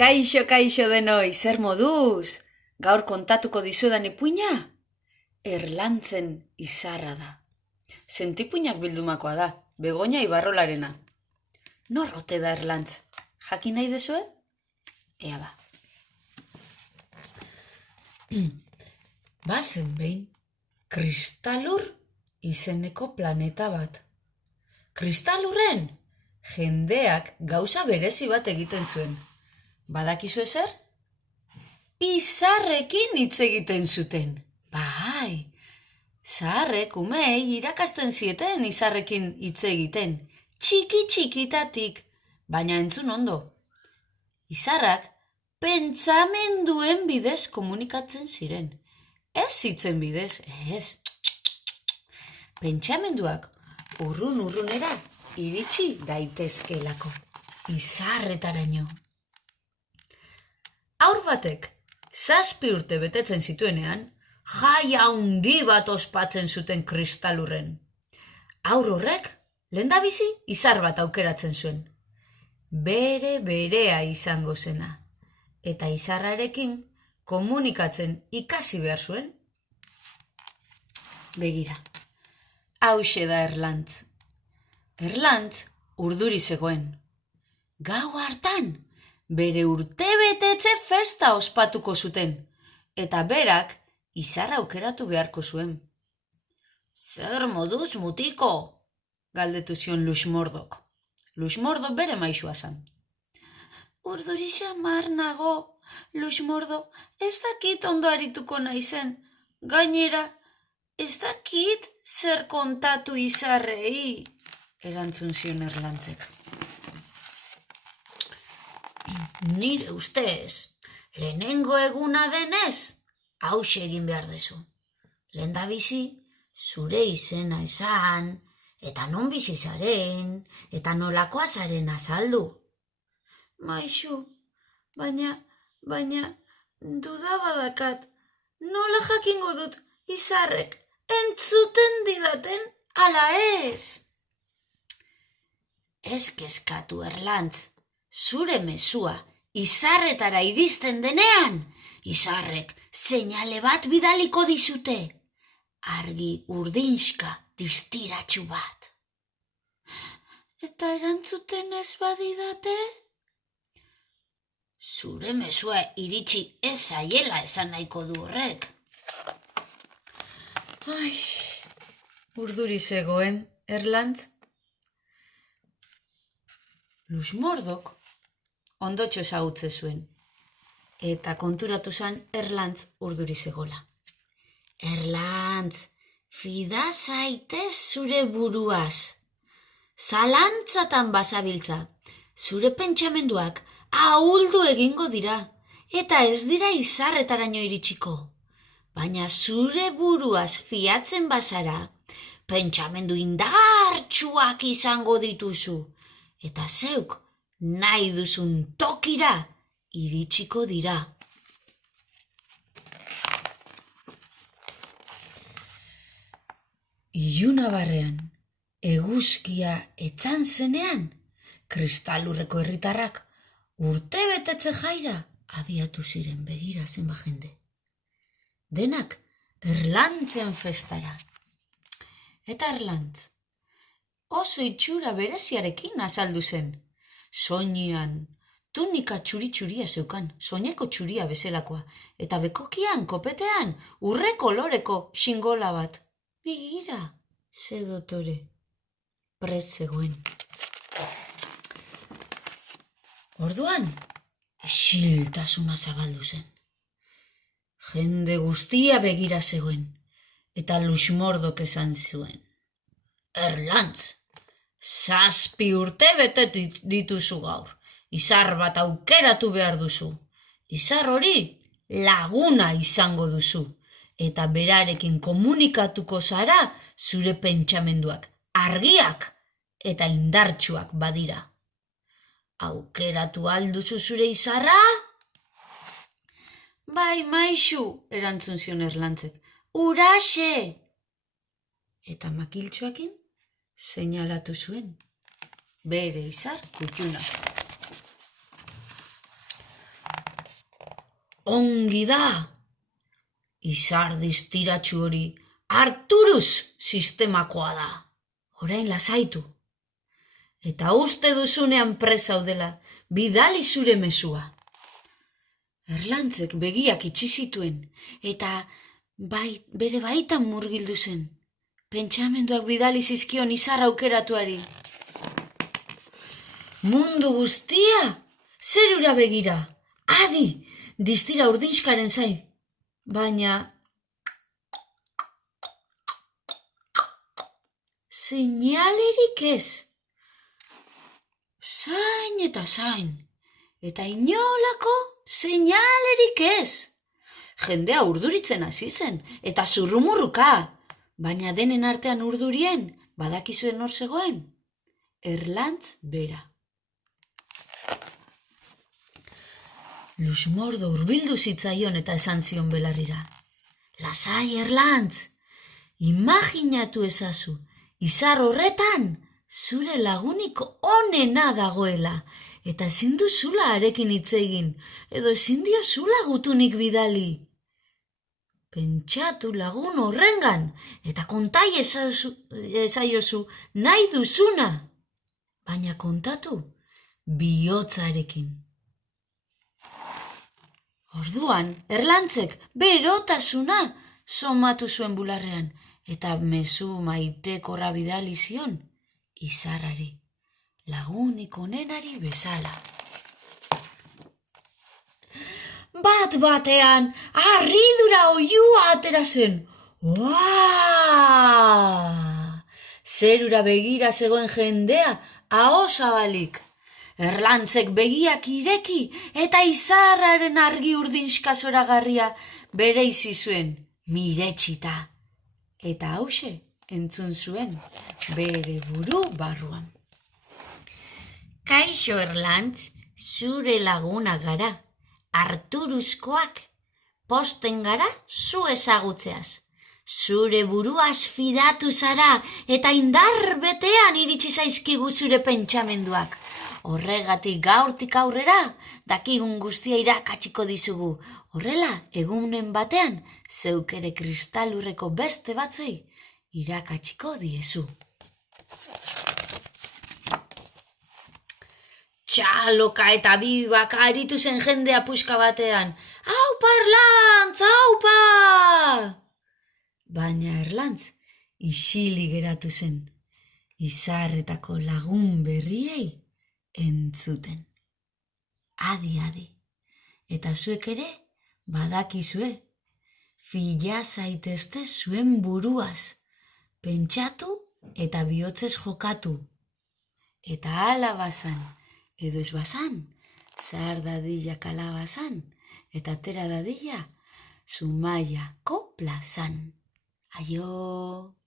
Kaixo, kaixo denoi, zer moduz? Gaur kontatuko dizuedan ipuina? Erlantzen izarra da. Sentipuinak bildumakoa da, Begoña Ibarrolarena. Nor ote da Erlantz? Jakin nahi dezue? Ea ba. Bazen behin, Kristalur izeneko planeta bat. Kristalurren, jendeak gauza berezi bat egiten zuen. Badakizu ezer? Izarrekin hitz egiten zuten. Bai, zaharrek umei irakasten zieten izarrekin hitz egiten. Txiki-txikitatik, baina entzun ondo. Izarrak pentsamenduen bidez komunikatzen ziren. Ez hitzen bidez, ez. Pentsamenduak urrun-urrunera iritsi daitezkelako. Izarretaraino. Haur batek 7 urte betetzen zituenean, jai handi bat ospatzen zuten Kristalurren. Haur horrek lehendabizi izar bat aukeratzen zuen. Berea izango zena. Eta izarrarekin komunikatzen ikasi behar zuen. Begira, hauxe da Erlantz. Erlantz urduri zegoen. Gau hartan, bere urtebetetze festa ospatuko zuten, eta berak izarra aukeratu beharko zuen. Zer moduz mutiko? Galdetu zion Luxmordok. Luxmordo bere maisua zan. Urduri xamar nago, Luxmordo, ez dakit ondo arituko naizen. Gainera, ez dakit zer kontatu izarrei, erantzun zion Erlantzek. Nire ustez, lehenengo eguna denez, hauxe egin behar dezu. Lehendabizi, zure izena esan, eta non bizi zaren, eta nolakoa zaren azaldu. Maixu, baina, duda badakat, nola jakingo dut izarrek entzuten didaten ala ez? Ez kezkatu Erlantz, zure mezua izarretara iristen denean, izarrek seinale bat bidaliko dizute, argi urdinxka distiratsu bat. Eta erantzuten ez badidate? Zure mezua iritsi ez zaiela esan nahiko du horrek. Ai, urduri zegoen, Erlantz. Luxmordok ondotxo ezagutze zuen, eta konturatu zan Erlantz urduri zegola. Erlantz, fida zaitez zure buruaz. Zalantzatan bazabiltza, zure pentsamenduak ahuldu egingo dira, eta ez dira izarretaraino iritsiko. Baina zure buruaz fiatzen bazara, pentsamendu indartsuak izango dituzu, eta zeuk nahi duzun tokira iritsiko dira. Ilunabarrean, eguzkia etzan zenean, Kristalurreko herritarrak urtebetetze jaira abiatu ziren. Begira zenba jende. Denak Erlantzen festara. Eta Erlantz oso itxura bereziarekin azaldu zen. Soinean tunika txuri-txuria zeukan, soineko txuria bezelakoa, eta bekokian, kopetean, urre koloreko xingola bat. Begira, ze dotore, prest zegoen. Orduan, isiltasuna zabaldu zen. Jende guztia begira zegoen, eta Luxmordok esan zuen. Erlantz, 7 urte bete dituzu gaur, izar bat aukeratu behar duzu. Izar hori laguna izango duzu, eta berarekin komunikatuko zara zure pentsamenduak argiak eta indartsuak badira. Aukeratu alduzu zure izarra? Bai, maixu, erantzun zion Erlantzek. Uraxe! Eta makiltxoakin seinalatu zuen. Bere izar kutxuna. Ongi da! Izar distiratsu hori Arturus sistemakoa da. Orain lasaitu. Eta uste duzunean presaudela, bidali zure mezua. Erlantzek begiak itxi zituen, eta bere baitan murgildu zen. Pentsamenduak bidali zizkion izar aukeratuari. Mundu guztia, zerura begira, adi, distira urdinskaren zain. Baina, seinalerik ez. Zain eta zain, eta inolako seinalerik ez. Jendea urduritzen hasi zen, eta zurrumurruka, baina denen artean urdurien, badakizuen nor zegoen? Erlantz bera. Lusmordo hurbildu zitzaion eta esan zion belarrira. Lasai, Erlantz, imaginatu ezazu, izar horretan, zure lagunik onena dagoela, eta ezin duzula harekin hitz egin, edo ezin diozula gutunik bidali. Pentsatu lagun horrengan, eta kontai ezaiozu nahi duzuna, baina kontatu bihotzarekin. Orduan, Erlantzek berotasuna somatu zuen bularrean, eta mezu maitekorra bidali zion izarrari, lagunik onenari bezala. Bat-batean, harridura oihua atera zen. Zerura begira zegoen jendea, aho zabalik. Erlantzek begiak ireki eta izarraren argi urdinska zoragarria bereizi zuen, miretsita. Eta hauxe entzun zuen bere buru barruan. Kaixo, Erlantz, zure laguna gara. Arturuskoak, posten gara zu ezagutzeaz. Zure buruaz fidatu zara eta indar betean iritsi zaizkigu zure pentsamenduak. Horregatik gaurtik aurrera, dakigun guztia irakatsiko dizugu. Horrela, egunen batean, zeuk ere kristalurreko beste batzei irakatsiko diezu. Txaloka eta bibak aritu zen jendea puska batean. Aupa, Erlantz, aupa! Baina Erlantz isili geratu zen, izarretako lagun berriei entzuten. Adi, eta zuek ere badakizue, fila zaitezte zuen buruaz, pentsatu eta bihotzez jokatu. Eta hala bazan, edo ez bazan, zahar dadila kalabazan, eta atera dadila Zumaiako plazan. Aio!